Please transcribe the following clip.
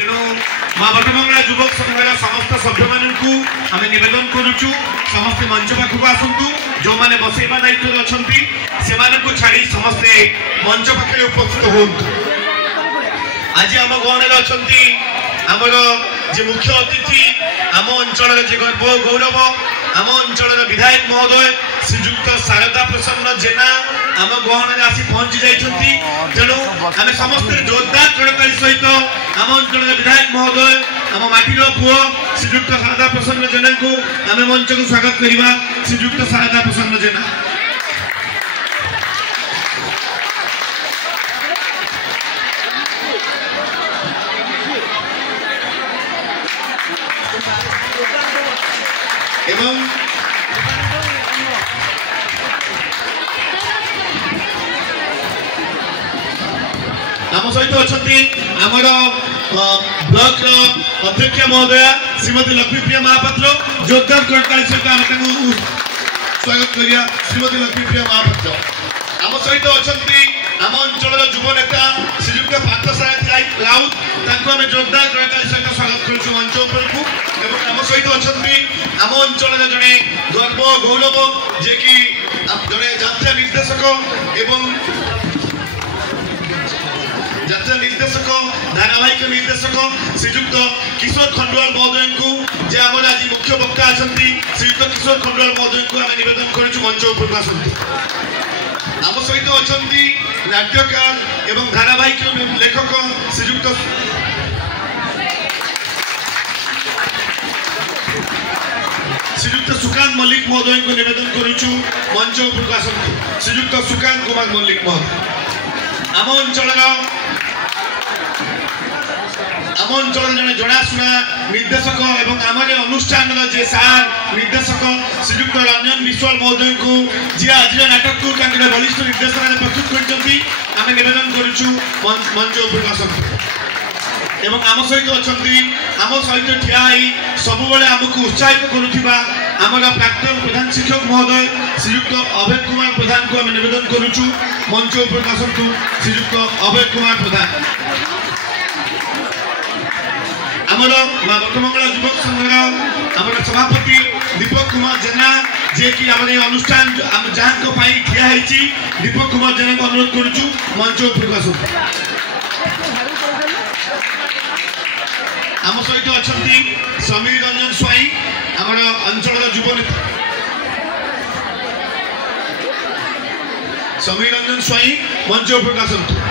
तेणु माँ बटमंगला युवक संघर समस्त सभ्य मानू आम नवेदन करुचु समस्ते मंच पाखक आसतु जो मैंने बसैवा दायित्व अच्छा से छाड़ी समस्ते मंच पाखे उपस्थित हूँ। आज आम गहन अच्छा आमर जे मुख्य अतिथि आम अंचल जे गर्व गौरव आम अंचल विधायक महोदय श्रीजुक्त शारदा प्रसन्न जेना आम गहन आसी पहुंची जाइछंती। तेणु आम समस्त जोरदार कड़काली सहित आम अंचल विधायक महोदय आम माटीर पुओ श्रीजुक्त शारदा प्रसन्न जेना को आम मंच को स्वागत करवा। श्रीजुक्त शारदा प्रसन्न जेना एवं आम सहित अच्छा आमर ब्लॉक अध्यक्ष महोदया श्रीमती लक्ष्मीप्रिया महापात्र जोरदार कड़काली सहित आम स्वागत करिया। श्रीमती लक्ष्मीप्रिया महापात्र आम सहित अच्छा आम अंचल युव नेता श्रीजुक्त पार्थसारथी राउत आम जोरदार कड़काली सहित स्वागत करूँ मंच उपरकू। आम सहित अच्छा आम अंचल जड़े गर्व गौरव जे कि जड़े जात्रा निर्देशक एवं जात्रा निर्देशक धारावाहिक निर्देशक श्रीजुक्त किशोर खंडवाल महोदय को जे आम आज मुख्य वक्ता अच्छा श्रीजुक्त किशोर खंडवाल महोदय को आम नवेदन करूँ मंच उपरकू आसतु। आम सहित अच्छा नाट्यकार एवं धारावाहिक लेखक श्रीजुक्त श्रीजुक्त सुकांत मल्लिक महोदय को निवेदन करुचु मंच उपरकू आसतु। श्रीजुक्त सुकांत कुमार मल्लिक महोदय आम अंचल जड़े जनाशुना निर्देशक एवं आम अनुष्ठान जे सार निर्देशक श्रीजुक्त रंजन विश्वाल महोदय को जी आज नाटक को वरिष्ठ निर्देशक प्रस्तुत कर निवेदन करुचु मंच उपरकू आसतु। एवं आम सहित अच्छा आम सहित ठिया सब आमको उत्साहित करुवा आमर प्राक्तन प्रधान शिक्षक महोदय श्रीजुक्त अभय कुमार प्रधान को आम निवेदन करुचु मंच उपरकू आसतु। श्रीजुक्त अभय कुमार प्रधान आमर माँ बटमंगला युवक संघर आमर सभापति दीपक कुमार जेना जे कि आम अनुष्ठान जहाँ ठिया दीपक कुमार जेना को अनुरोध करुचु मंच उपरकू आसतु। आम सहित अच्छा समीर रंजन स्वाई आम अंचल युव नेता समीर रंजन स्वाई मंच उपरकू आसतु।